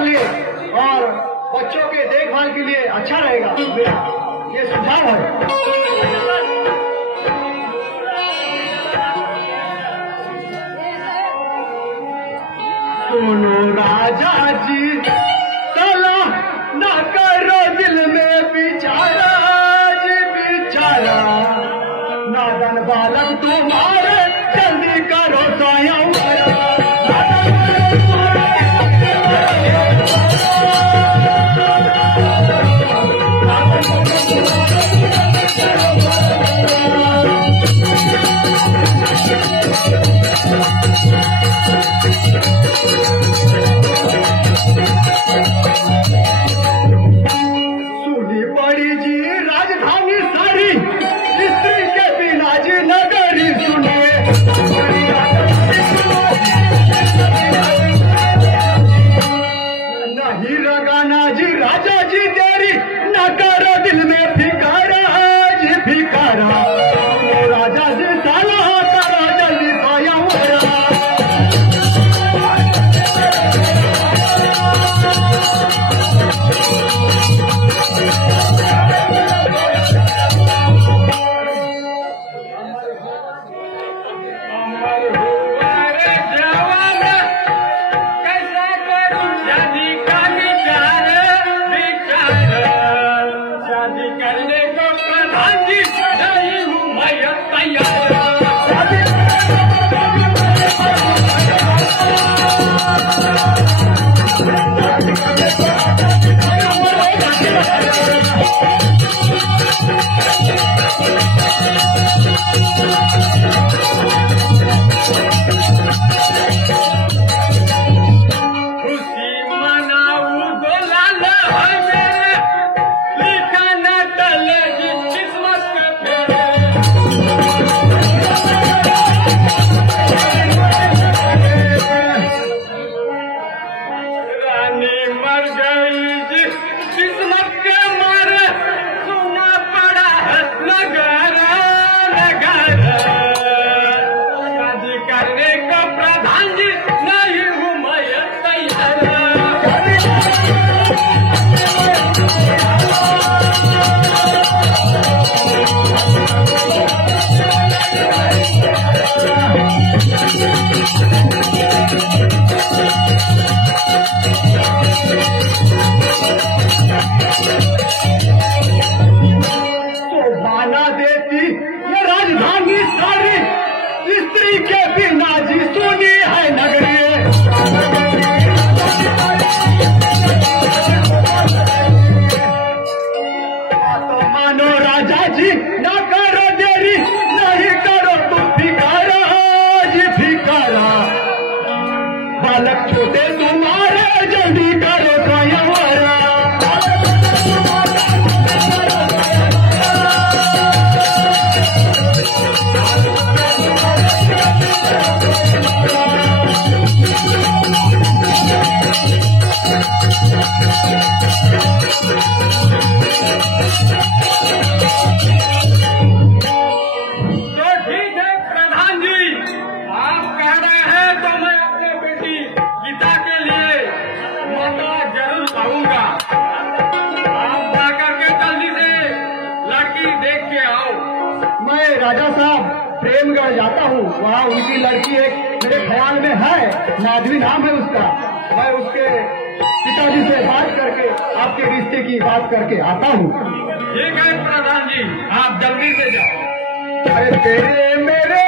कर लिए और बच्चों के देखभाल के लिए अच्छा रहेगा। मेरा ये सुझाव है। सुनो राजा जी, सलाह न करो दिल में बिचारा जी बिचारा, नादन बालक तुम्हारे जल्दी करो स्वयं। सुनी पड़ी जी राजधानी सारी, स्त्री के बिना जी नगरी सुनिए। नहीं रगाना जी राजा जी देरी, न करो दिल में फिकारा जी फिकारा, राजा जी साला करो जल्दी स्वयं। बालक छोटे तुम्हारे जल्दी करो स्वयं। राजा साहब प्रेमगढ़ जाता हूँ, वहाँ उनकी लड़की एक मेरे ख्याल में है, नादवी नाम है उसका। मैं उसके पिताजी से बात करके आपके रिश्ते की बात करके आता हूँ। ठीक है प्रधान जी, आप जल्दी से जाओ। अरे तेरे मेरे